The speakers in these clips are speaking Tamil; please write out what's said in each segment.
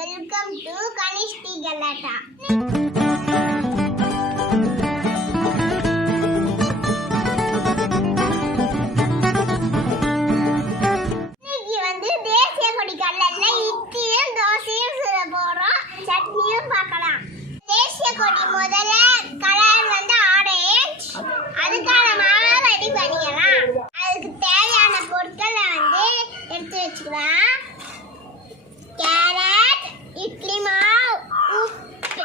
வெல்கம் டு கனிஷ்டி கலாட்டா. இன்னைக்கு வந்து தேசிய கொடி கலர்ல இட்லியும் தோசையும் சுட போறோம், சட்னியும் பார்க்கலாம். தேசிய கொடி முதல்ல கலர் வந்து ஆரஞ்சு, அதுக்கான மாவை ரெடி பண்ணிக்கலாம். அதுக்கு தேவையான பொருட்களை வந்து எடுத்து வச்சுக்கலாம். கேரட், இட்லி மாவு, உப்பு,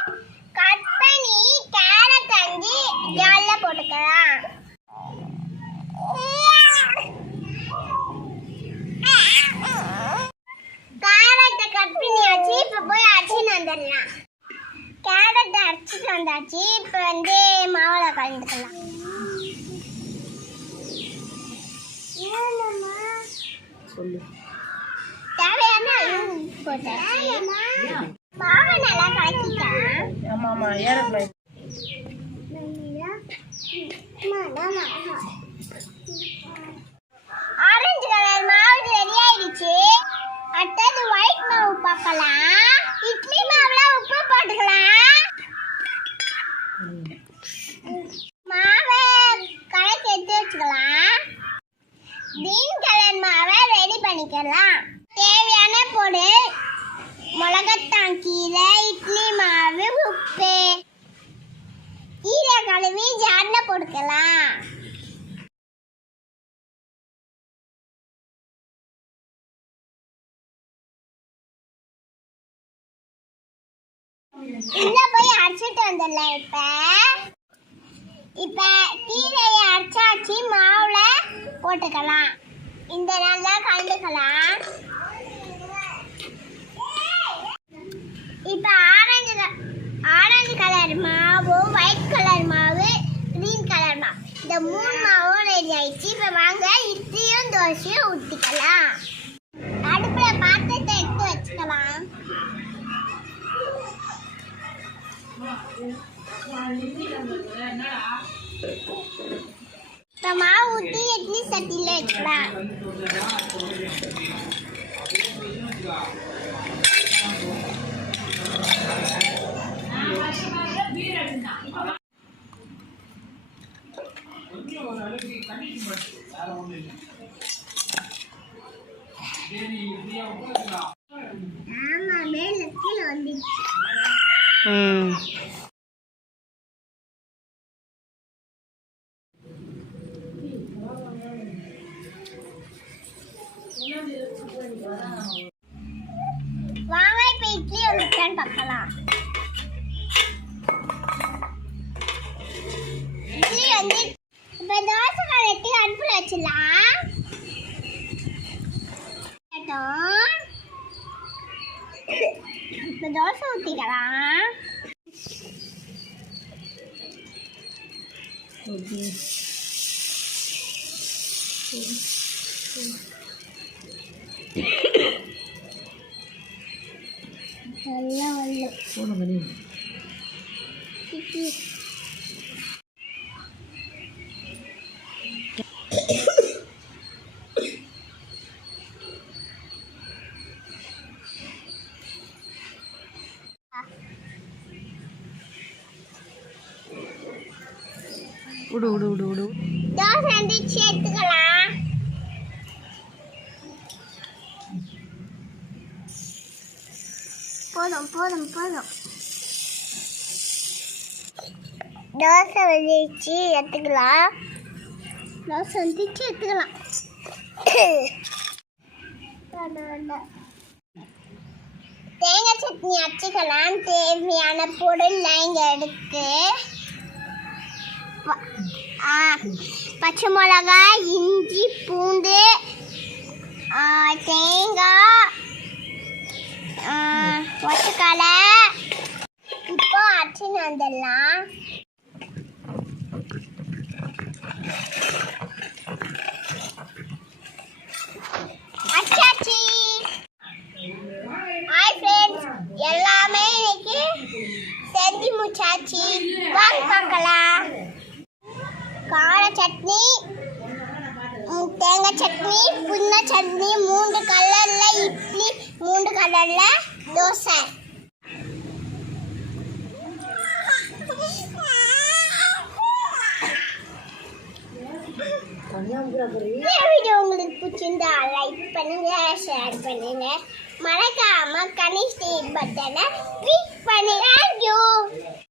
கட் பண்ணி கேரட் அஞ்சு ஜால்ல போட்டுக்கலாம். கேரட்டை கட் பண்ணியாச்சு, இப்போ போய் அரைச்சிட்டு வந்துடலாம். கேரட்டை அரைச்சிட்டு வந்தாச்சு, இப்போ வந்து மாவுல கலந்துக்கலாம். தேவையான போட்டாச்சு, மாவை நல்லா கலக்கிக்கலாம். ஆரஞ்சு கலர் மாவு ரெடி ஆயிடுச்சு. அடுத்தது ஒயிட் மாவு பார்க்கலாம். இட்லி மாவுல உப்பு போட்டுக்கலாம். மாவை கலக்கி எடுத்து வச்சுக்கலாம். கிரீன் கலர் மாவை ரெடி பண்ணிக்கலாம். தேவையான பொருள் மிளகாத்தான் கீரை, இட்லி மாவு, உப்பு. கீரை கழுவி ஜார்ல போட்டுக்கலாம். உள்ள போய் அரைச்சிட்டு வந்துடலாம். இப்ப கீரையை அரைச்சாச்சு, மாவுல போட்டுக்கலாம். இந்த நல்லா கலந்துக்கலாம். இப்ப ஆரஞ்சு கலர் மாவு, ஒயிட் கலர் மாவு, கிரீன் கலர் மாவு, இந்த மூணு மாவும் ரெடி ஆயிடுச்சு. இப்ப வாங்க இட்லியும் தோசையும் ஊற்றிக்கலாம். அடுப்புல பாத்திரத்தை எடுத்து வச்சுக்கலாம். இப்ப மாவு ஊற்றி இட்லி சட்டியில வைக்கலாம். ஆமா, மேல கீழே வந்துச்சு. வாங்க இப்ப இட்லி வந்துட்டான்னு பார்க்கலாம். இட்லி வந்து இப்ப தோசை கலட்டி அடுப்புல வச்சிடலாம். இப்ப தோசை ஊத்திக்கலாம். நல்லா வரல. தோசை வந்துச்சு, எடுத்துக்கலாம். போதும் போதும் போதும். தோசை வந்துச்சு, எடுத்துக்கலாம். தோசை வந்துச்சு, எடுத்துக்கலாம். தேங்காய் சட்னி அரைச்சிக்கலாம். தேவையான பொருள் இங்க எடுத்து பச்சை மிளகாய், இஞ்சி, பூண்டு, தேங்காய், ஒட்டுக்கடலை. இப்போ அரைச்சின்னு வந்துடலாம். அச்சாச்சி. ஹாய் ஃப்ரெண்ட்ஸ், எல்லாமே இன்னைக்கு செஞ்சு முடிச்சாச்சு. வாங்க பார்க்கலாம். கார சட்னி, தேங்காய் சட்னி, புதினா சட்னி, 3 கலர்ல இட்லி, 3 கலர்ல தோசை. இந்த வீடியோ உங்களுக்கு பிடிச்சிருந்தா லைக் பண்ணுங்க, ஷேர் பண்ணுங்க, மறக்காம கனிஷ்டி பட்டனை கிளிக் பண்ணுங்க. தேங்க்யூ.